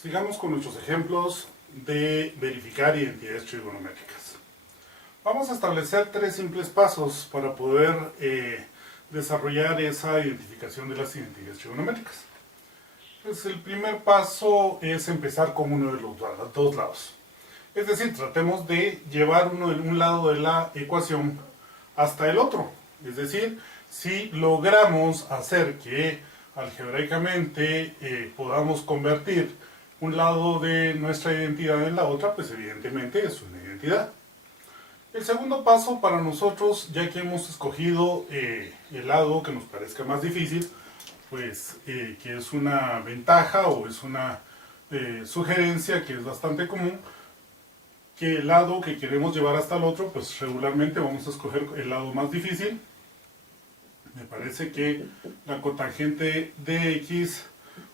Sigamos con nuestros ejemplos de verificar identidades trigonométricas. Vamos a establecer tres simples pasos para poder desarrollar esa identificación de las identidades trigonométricas. Pues el primer paso es empezar con uno de los dos lados. Es decir, tratemos de llevar un lado de la ecuación hasta el otro. Es decir, si logramos hacer que algebraicamente podamos convertir un lado de nuestra identidad en la otra, pues evidentemente es una identidad. El segundo paso para nosotros, ya que hemos escogido el lado que nos parezca más difícil, pues que es una ventaja o es una sugerencia que es bastante común, que el lado que queremos llevar hasta el otro, pues regularmente vamos a escoger el lado más difícil. Me parece que la cotangente de x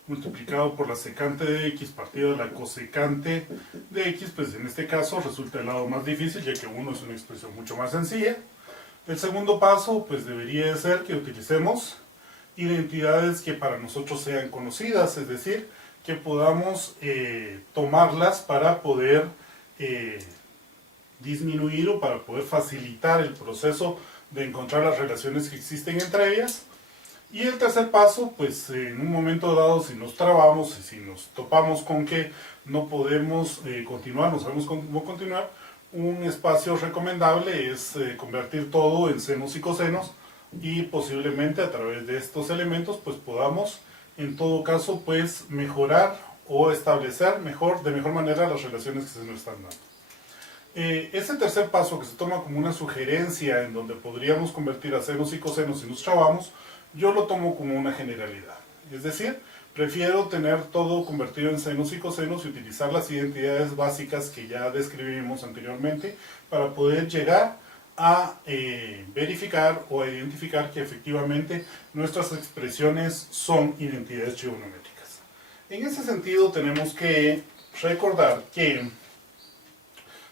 multiplicado por la secante de x partido de la cosecante de x, pues en este caso resulta el lado más difícil, ya que uno es una expresión mucho más sencilla. El segundo paso, pues debería de ser que utilicemos identidades que para nosotros sean conocidas, es decir, que podamos tomarlas para poder disminuir o para poder facilitar el proceso de encontrar las relaciones que existen entre ellas. Y el tercer paso, pues en un momento dado, si nos trabamos y si nos topamos con que no podemos continuar, no sabemos cómo continuar, un espacio recomendable es convertir todo en senos y cosenos, y posiblemente a través de estos elementos pues podamos en todo caso pues mejorar o establecer de mejor manera las relaciones que se nos están dando. Ese tercer paso, que se toma como una sugerencia en donde podríamos convertir a senos y cosenos si nos trabamos, yo lo tomo como una generalidad. Es decir, prefiero tener todo convertido en senos y cosenos y utilizar las identidades básicas que ya describimos anteriormente para poder llegar a verificar o a identificar que efectivamente nuestras expresiones son identidades trigonométricas. En ese sentido tenemos que recordar que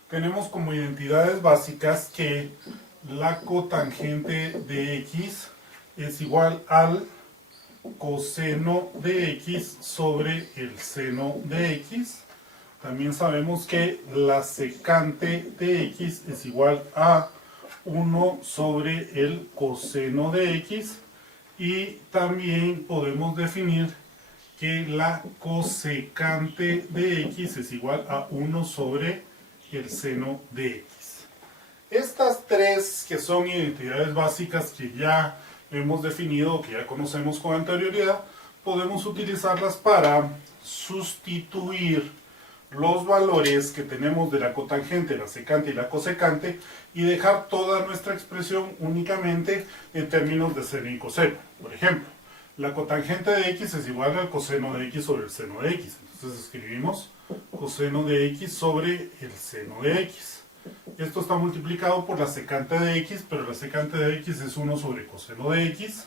tenemos como identidades básicas que la cotangente de x es igual al coseno de x sobre el seno de x. También sabemos que la secante de x es igual a 1 sobre el coseno de x, y también podemos definir que la cosecante de x es igual a 1 sobre el seno de x. Estas tres, que son identidades básicas que ya hemos definido, que ya conocemos con anterioridad, podemos utilizarlas para sustituir los valores que tenemos de la cotangente, la secante y la cosecante, y dejar toda nuestra expresión únicamente en términos de seno y coseno. Por ejemplo, la cotangente de x es igual al coseno de x sobre el seno de x. Entonces escribimos coseno de x sobre el seno de x. Esto está multiplicado por la secante de x, pero la secante de x es 1 sobre coseno de x.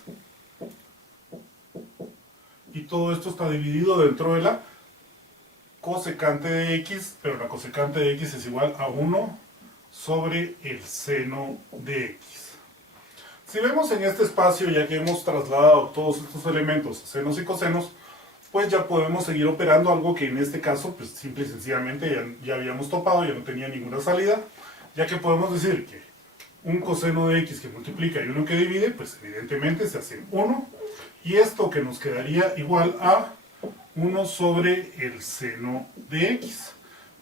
Y todo esto está dividido dentro de la cosecante de x, pero la cosecante de x es igual a 1 sobre el seno de x. Si vemos en este espacio, ya que hemos trasladado todos estos elementos a senos y cosenos, pues ya podemos seguir operando algo que en este caso, pues simple y sencillamente ya habíamos topado, ya no tenía ninguna salida, ya que podemos decir que un coseno de x que multiplica y uno que divide, pues evidentemente se hace 1, y esto que nos quedaría igual a 1 sobre el seno de x.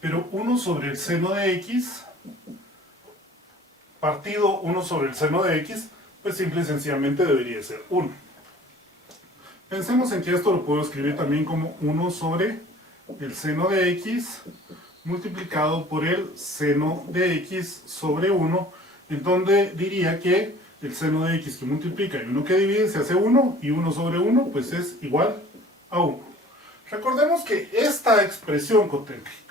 Pero 1 sobre el seno de x partido 1 sobre el seno de x, pues simple y sencillamente debería ser 1. Pensemos en que esto lo puedo escribir también como 1 sobre el seno de x multiplicado por el seno de x sobre 1, en donde diría que el seno de x que multiplica y 1 que divide se hace 1, y 1 sobre 1 pues es igual a 1. Recordemos que esta expresión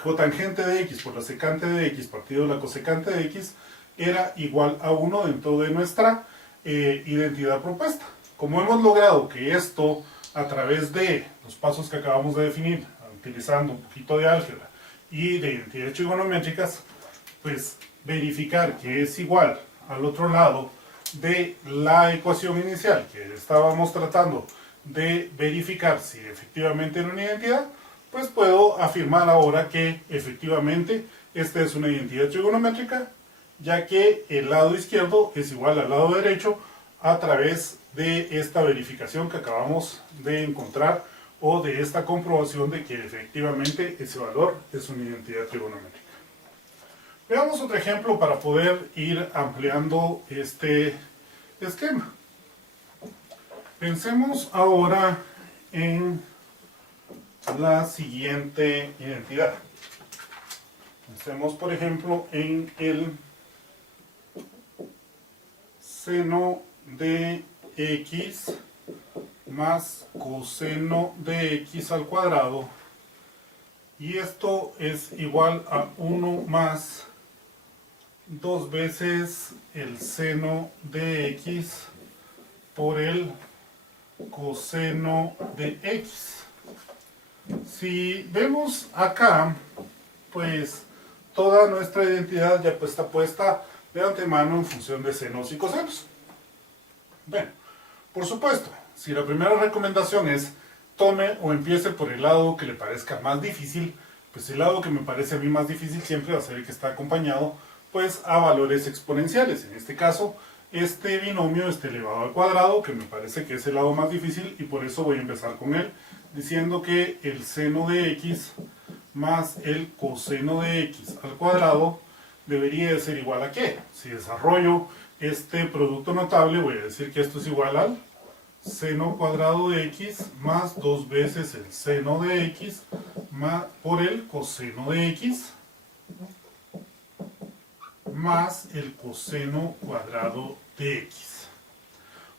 cotangente de x por la secante de x partido de la cosecante de x era igual a 1 dentro de nuestra identidad propuesta. Como hemos logrado que esto, a través de los pasos que acabamos de definir, utilizando un poquito de álgebra y de identidades trigonométricas, pues verificar que es igual al otro lado de la ecuación inicial que estábamos tratando de verificar si efectivamente era una identidad, pues puedo afirmar ahora que efectivamente esta es una identidad trigonométrica, ya que el lado izquierdo es igual al lado derecho a través de esta verificación que acabamos de encontrar o de esta comprobación de que efectivamente ese valor es una identidad trigonométrica. Veamos otro ejemplo para poder ir ampliando este esquema. Pensemos ahora en la siguiente identidad. Pensemos, por ejemplo, en el seno de x más coseno de x al cuadrado, y esto es igual a 1 más 2 veces el seno de x por el coseno de x. Si vemos acá, pues toda nuestra identidad ya está puesta de antemano en función de senos y cosenos. Bien, por supuesto, si la primera recomendación es tome o empiece por el lado que le parezca más difícil, pues el lado que me parece a mí más difícil siempre va a ser el que está acompañado pues a valores exponenciales. En este caso, este binomio está elevado al cuadrado, que me parece que es el lado más difícil, y por eso voy a empezar con él, diciendo que el seno de x más el coseno de x al cuadrado debería de ser igual a ¿qué? Si desarrollo este producto notable, voy a decir que esto es igual al seno cuadrado de x más 2 veces el seno de x por el coseno de x más el coseno cuadrado de x.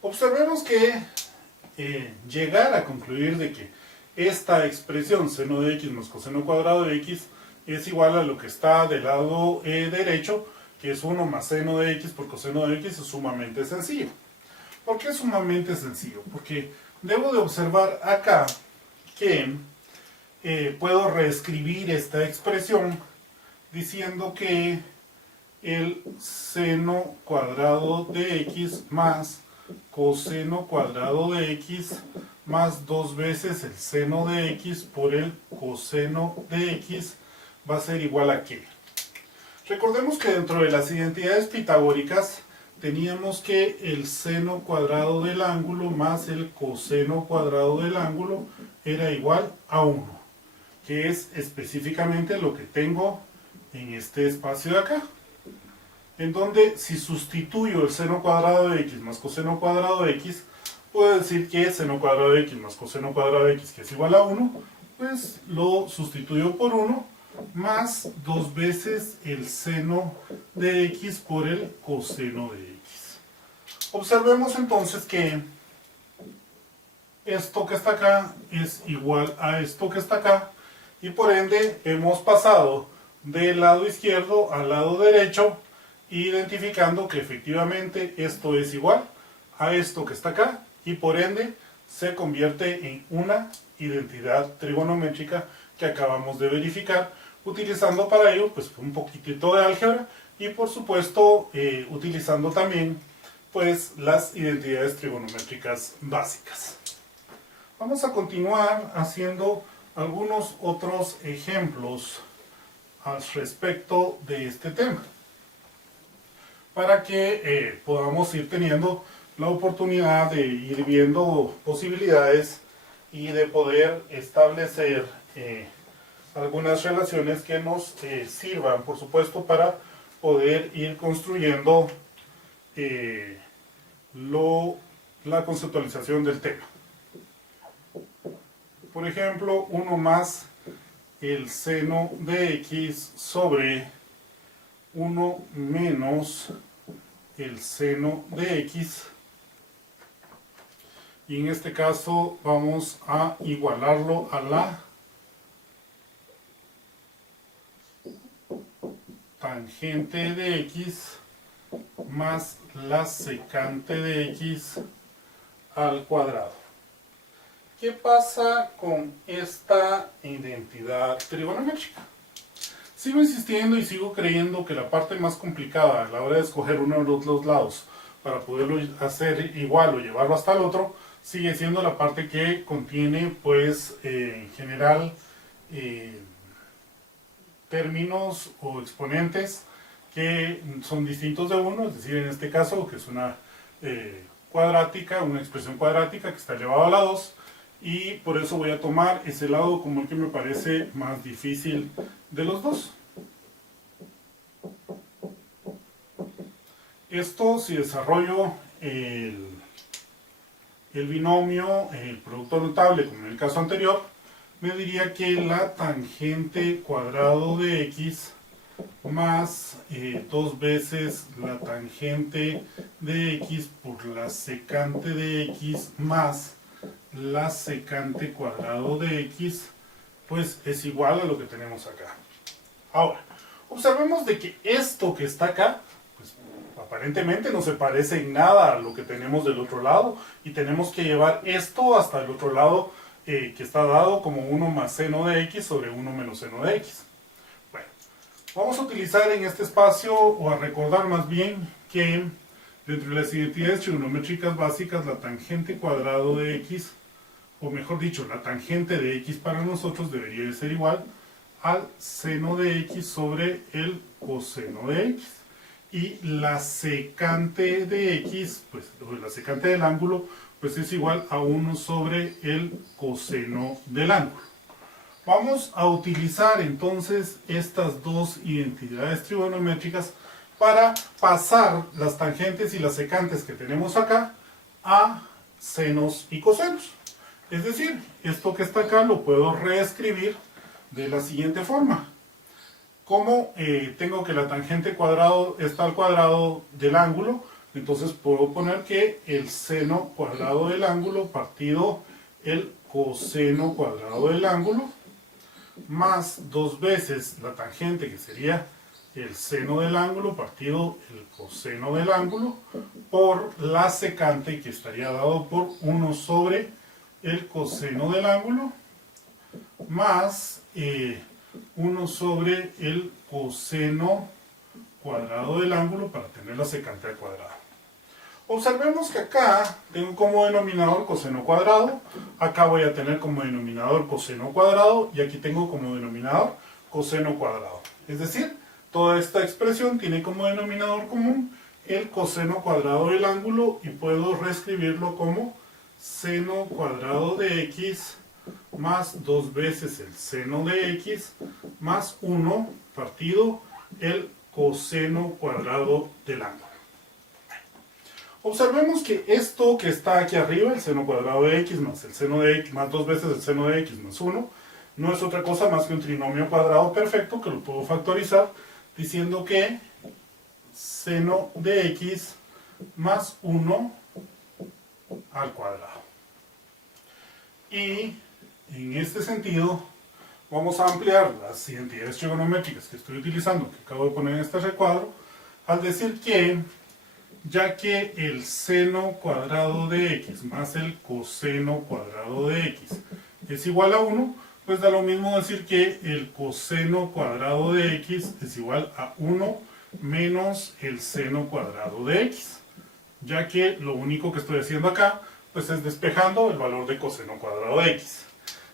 Observemos que llegar a concluir de que esta expresión seno de x más coseno cuadrado de x es igual a lo que está del lado derecho, que es 1 más seno de x por coseno de x, es sumamente sencillo. ¿Por qué es sumamente sencillo? Porque debo de observar acá que puedo reescribir esta expresión diciendo que el seno cuadrado de x más coseno cuadrado de x más 2 veces el seno de x por el coseno de x va a ser igual a ¿qué? Recordemos que dentro de las identidades pitagóricas teníamos que el seno cuadrado del ángulo más el coseno cuadrado del ángulo era igual a 1, que es específicamente lo que tengo en este espacio de acá, en donde si sustituyo el seno cuadrado de x más coseno cuadrado de x, puedo decir que seno cuadrado de x más coseno cuadrado de x, que es igual a 1, pues lo sustituyo por 1, más 2 veces el seno de x por el coseno de x. Observemos entonces que esto que está acá es igual a esto que está acá, y por ende hemos pasado del lado izquierdo al lado derecho, identificando que efectivamente esto es igual a esto que está acá, y por ende se convierte en una identidad trigonométrica que acabamos de verificar, utilizando para ello pues un poquitito de álgebra y por supuesto utilizando también pues las identidades trigonométricas básicas. Vamos a continuar haciendo algunos otros ejemplos al respecto de este tema, para que podamos ir teniendo la oportunidad de ir viendo posibilidades y de poder establecer algunas relaciones que nos sirvan, por supuesto, para poder ir construyendo la conceptualización del tema. Por ejemplo, 1 más el seno de x sobre 1 menos el seno de x, y en este caso vamos a igualarlo a la tangente de x más la secante de x al cuadrado. ¿Qué pasa con esta identidad trigonométrica? Sigo insistiendo y sigo creyendo que la parte más complicada a la hora de escoger uno de los dos lados para poderlo hacer igual o llevarlo hasta el otro, sigue siendo la parte que contiene pues en general términos o exponentes que son distintos de uno, es decir, en este caso, que es una cuadrática, una expresión cuadrática que está elevado a la 2, y por eso voy a tomar ese lado como el que me parece más difícil de los dos. Esto, si desarrollo el binomio, el producto notable, como en el caso anterior, me diría que la tangente cuadrado de x más 2 veces la tangente de x por la secante de x más la secante cuadrado de x, pues es igual a lo que tenemos acá. Ahora, observemos de que esto que está acá, pues aparentemente no se parece en nada a lo que tenemos del otro lado, y tenemos que llevar esto hasta el otro lado que está dado como 1 más seno de x sobre 1 menos seno de x. Bueno, vamos a utilizar en este espacio, o a recordar más bien, que dentro de las identidades trigonométricas básicas, la tangente cuadrado de x, o mejor dicho, la tangente de x para nosotros debería de ser igual al seno de x sobre el coseno de x. Y la secante de x, pues la secante del ángulo, pues es igual a 1 sobre el coseno del ángulo. Vamos a utilizar entonces estas dos identidades trigonométricas para pasar las tangentes y las secantes que tenemos acá a senos y cosenos. Es decir, esto que está acá lo puedo reescribir de la siguiente forma. Como tengo que la tangente cuadrado está al cuadrado del ángulo, entonces puedo poner que el seno cuadrado del ángulo partido el coseno cuadrado del ángulo más 2 veces la tangente, que sería el seno del ángulo partido el coseno del ángulo, por la secante, que estaría dado por 1 sobre el coseno del ángulo, más 1 sobre el coseno cuadrado del ángulo para tener la secante al cuadrado. Observemos que acá tengo como denominador coseno cuadrado, acá voy a tener como denominador coseno cuadrado, y aquí tengo como denominador coseno cuadrado. Es decir, toda esta expresión tiene como denominador común el coseno cuadrado del ángulo, y puedo reescribirlo como seno cuadrado de x más 2 veces el seno de x más 1 partido el coseno cuadrado del ángulo. Observemos que esto que está aquí arriba, el seno cuadrado de x más el seno de x más 2 veces el seno de x más 1, no es otra cosa más que un trinomio cuadrado perfecto, que lo puedo factorizar diciendo que seno de x más 1 al cuadrado. Y en este sentido vamos a ampliar las identidades trigonométricas que estoy utilizando, que acabo de poner en este recuadro, al decir que, ya que el seno cuadrado de x más el coseno cuadrado de x es igual a 1, pues da lo mismo decir que el coseno cuadrado de x es igual a 1 menos el seno cuadrado de x, ya que lo único que estoy haciendo acá pues es despejando el valor de coseno cuadrado de x.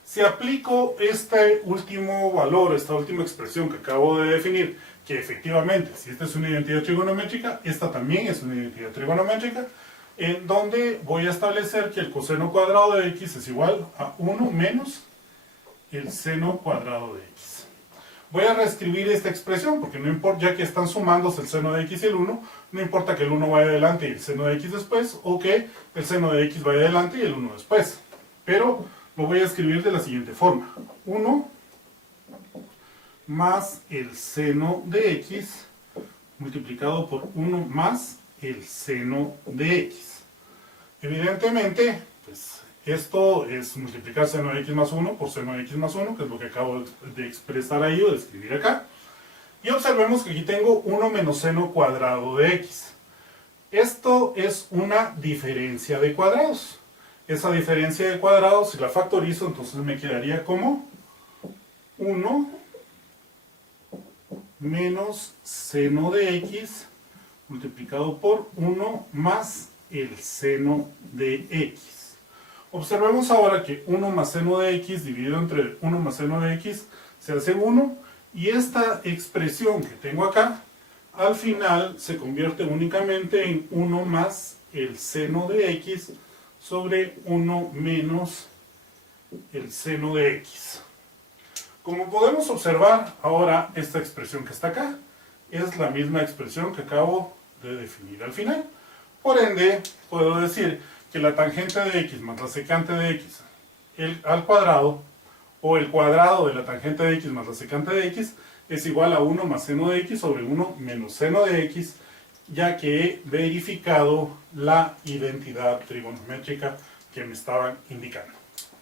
Si aplico este último valor, esta última expresión que acabo de definir, que efectivamente, si esta es una identidad trigonométrica, esta también es una identidad trigonométrica, en donde voy a establecer que el coseno cuadrado de x es igual a 1 menos el seno cuadrado de x. Voy a reescribir esta expresión, porque no importa, ya que están sumándose el seno de x y el 1, no importa que el 1 vaya adelante y el seno de x después, o que el seno de x vaya adelante y el 1 después. Pero lo voy a escribir de la siguiente forma: 1 más el seno de x multiplicado por 1 más el seno de x. Evidentemente, pues esto es multiplicar seno de x más 1 por seno de x más 1, que es lo que acabo de expresar ahí o de escribir acá. Y observemos que aquí tengo 1 menos seno cuadrado de x. Esto es una diferencia de cuadrados. Esa diferencia de cuadrados, si la factorizo, entonces me quedaría como 1 menos seno de x multiplicado por 1 más el seno de x. Observemos ahora que 1 más seno de x dividido entre 1 más seno de x se hace 1, y esta expresión que tengo acá, al final se convierte únicamente en 1 más el seno de x sobre 1 menos el seno de x. Como podemos observar, ahora esta expresión que está acá es la misma expresión que acabo de definir al final. Por ende, puedo decir que la tangente de x más la secante de x al cuadrado, o el cuadrado de la tangente de x más la secante de x, es igual a 1 más seno de x sobre 1 menos seno de x, ya que he verificado la identidad trigonométrica que me estaban indicando.